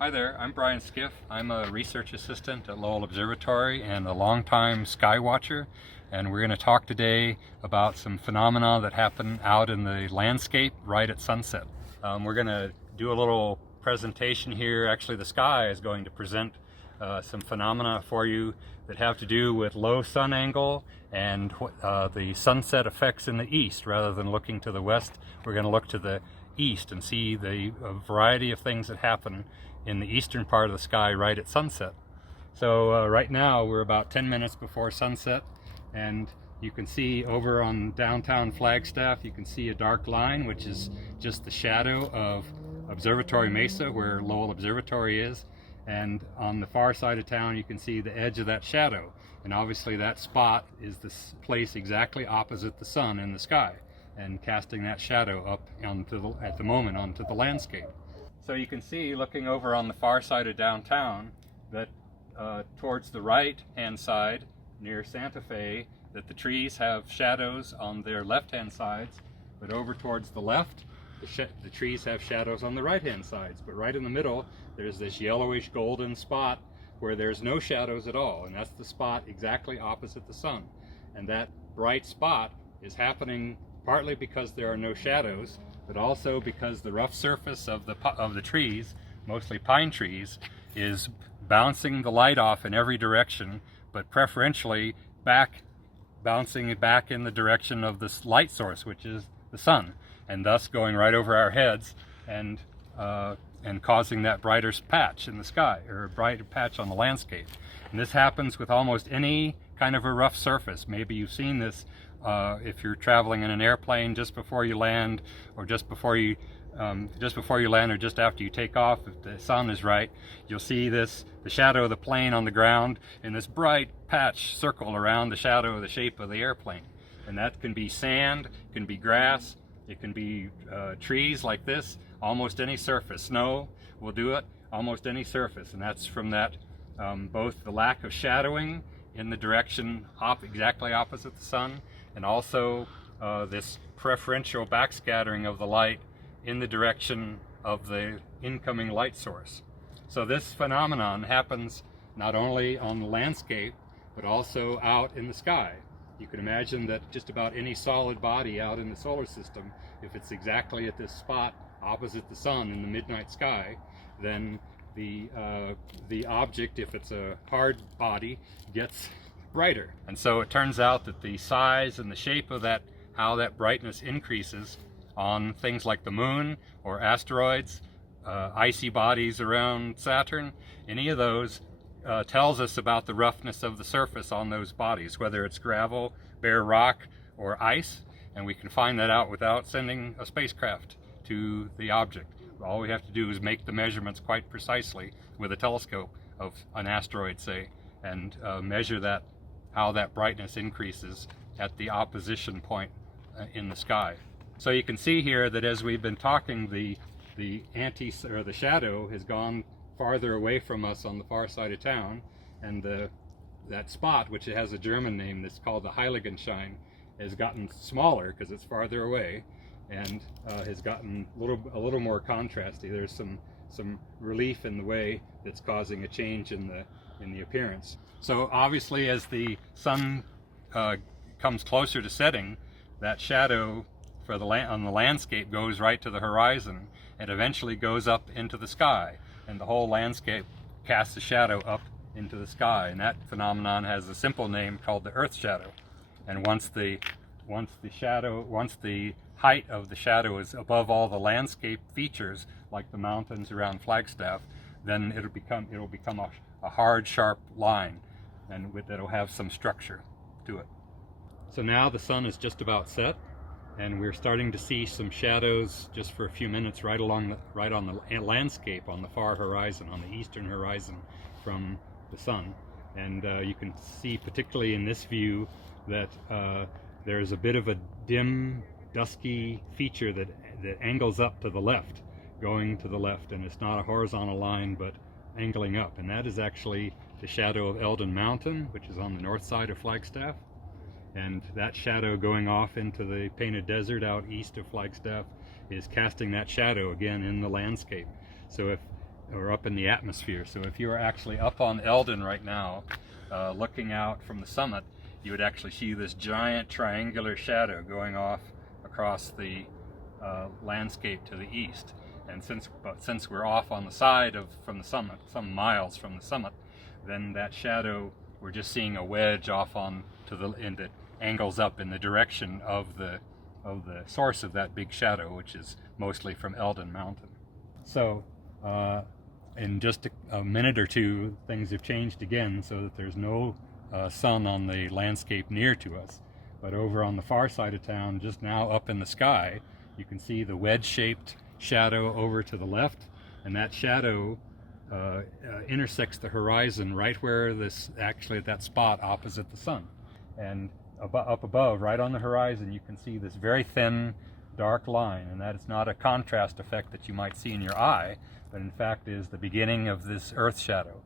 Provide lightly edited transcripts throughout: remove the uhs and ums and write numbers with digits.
Hi there, I'm Brian Skiff. I'm a research assistant at Lowell Observatory and a longtime sky watcher. And we're going to talk today about some phenomena that happen out in the landscape right at sunset. We're going to do a little presentation here. Actually, the sky is going to present some phenomena for you that have to do with low sun angle and the sunset effects in the east. Rather than looking to the west, we're going to look to the east and see the variety of things that happen in the eastern part of the sky right at sunset. So right now we're about 10 minutes before sunset, and you can see over on downtown Flagstaff, you can see a dark line, which is just the shadow of Observatory Mesa, where Lowell Observatory is. And on the far side of town, you can see the edge of that shadow. And obviously that spot is this place exactly opposite the sun in the sky, and casting that shadow up onto at the moment onto the landscape. So you can see, looking over on the far side of downtown, that towards the right hand side near Santa Fe, that the trees have shadows on their left hand sides, but over towards the left, the trees have shadows on the right hand sides. But right in the middle, there's this yellowish golden spot where there's no shadows at all, and that's the spot exactly opposite the sun. And that bright spot is happening partly because there are no shadows, but also because the rough surface of the trees, mostly pine trees, is bouncing the light off in every direction, but preferentially bouncing it back in the direction of this light source, which is the sun, and thus going right over our heads and causing that brighter patch in the sky, or a brighter patch on the landscape. And this happens with almost any kind of a rough surface. Maybe you've seen this if you're traveling in an airplane just before you land, or just before you land, or just after you take off. If the sun is right, you'll see the shadow of the plane on the ground in this bright patch circle around the shadow of the shape of the airplane. And that can be sand, it can be grass, it can be trees like this, almost any surface. Snow will do it, almost any surface. And that's from that both the lack of shadowing in the direction exactly opposite the sun, and also this preferential backscattering of the light in the direction of the incoming light source. So this phenomenon happens not only on the landscape, but also out in the sky. You can imagine that just about any solid body out in the solar system, if it's exactly at this spot opposite the sun in the midnight sky, then the object, if it's a hard body, gets brighter. And so it turns out that the size and the shape of that, how that brightness increases on things like the moon or asteroids, icy bodies around Saturn, any of those tells us about the roughness of the surface on those bodies, whether it's gravel, bare rock, or ice. And we can find that out without sending a spacecraft to the object. All we have to do is make the measurements quite precisely with a telescope of an asteroid, say, and measure that, how that brightness increases at the opposition point in the sky. So you can see here that as we've been talking, the shadow has gone farther away from us on the far side of town, and that spot, which has a German name that's called the Heiligenschein, has gotten smaller because it's farther away, and has gotten a little more contrasty. There's some relief in the way that's causing a change in the appearance. So obviously, as the sun comes closer to setting, that shadow on the landscape goes right to the horizon and eventually goes up into the sky, and the whole landscape casts a shadow up into the sky. And that phenomenon has a simple name called the Earth shadow. And once the height of the shadow is above all the landscape features, like the mountains around Flagstaff, then it'll become a hard, sharp line, and that'll have some structure to it. So now the sun is just about set, and we're starting to see some shadows just for a few minutes right on the landscape on the far horizon, on the eastern horizon from the sun. And you can see, particularly in this view, that there's a bit of a dim, dusky feature that angles up to the left, going to the left, and it's not a horizontal line but angling up, and that is actually the shadow of Eldon Mountain, which is on the north side of Flagstaff. And that shadow going off into the Painted Desert out east of Flagstaff is casting that shadow again in the landscape. So if or up in the atmosphere. So if you were actually up on Eldon right now, looking out from the summit, you would actually see this giant triangular shadow going off across the landscape to the east. And since we're off on the side from the summit, some miles from the summit, then that shadow, we're just seeing a wedge off on to the end that angles up in the direction of the source of that big shadow, which is mostly from Eldon Mountain. So in just a minute or two, things have changed again, so that there's no sun on the landscape near to us. But over on the far side of town, just now up in the sky, you can see the wedge-shaped shadow over to the left, and that shadow intersects the horizon right where actually at that spot opposite the sun. And up above, right on the horizon, you can see this very thin, dark line, and that is not a contrast effect that you might see in your eye, but in fact is the beginning of this Earth shadow.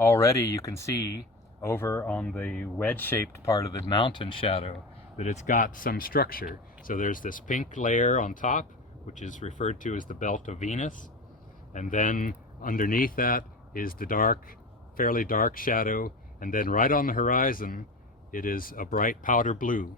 Already you can see over on the wedge-shaped part of the mountain shadow that it's got some structure. So there's this pink layer on top, which is referred to as the belt of Venus, and then underneath that is the dark, fairly dark shadow, and then right on the horizon it is a bright powder blue.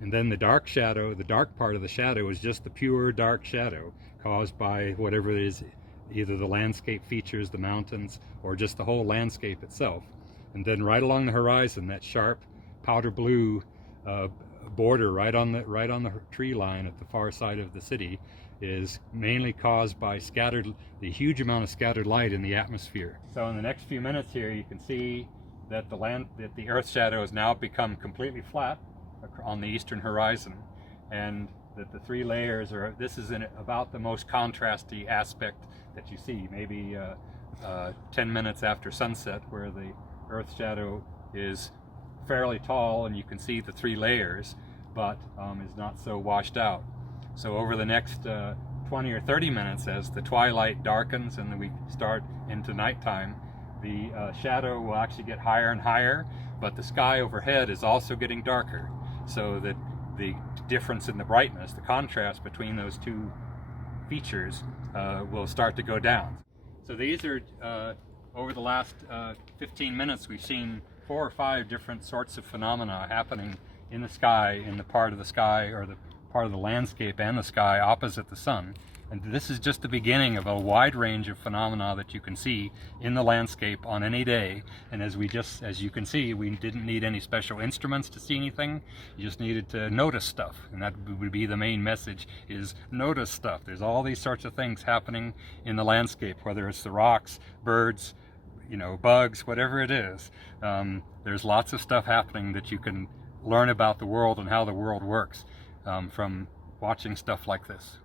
And then the dark shadow, the dark part of the shadow, is just the pure dark shadow caused by whatever it is, either the landscape features, the mountains, or just the whole landscape itself. And then right along the horizon, that sharp powder blue border right on the tree line at the far side of the city is mainly caused by the huge amount of scattered light in the atmosphere. So in the next few minutes here, you can see that the Earth shadow has now become completely flat on the eastern horizon, and that the three layers this is about the most contrasty aspect that you see, maybe 10 minutes after sunset, where the Earth shadow is fairly tall and you can see the three layers, but is not so washed out. So over the next 20 or 30 minutes, as the twilight darkens and we start into nighttime, the shadow will actually get higher and higher, but the sky overhead is also getting darker, so that the difference in the brightness, the contrast between those two features, will start to go down. So these are, over the last 15 minutes, we've seen 4 or 5 different sorts of phenomena happening in the sky, in the part of the sky, or the part of the landscape and the sky opposite the sun. And this is just the beginning of a wide range of phenomena that you can see in the landscape on any day. And as you can see, we didn't need any special instruments to see anything. You just needed to notice stuff. And that would be the main message, is notice stuff. There's all these sorts of things happening in the landscape, whether it's the rocks, birds, bugs, whatever it is. There's lots of stuff happening that you can learn about the world and how the world works from watching stuff like this.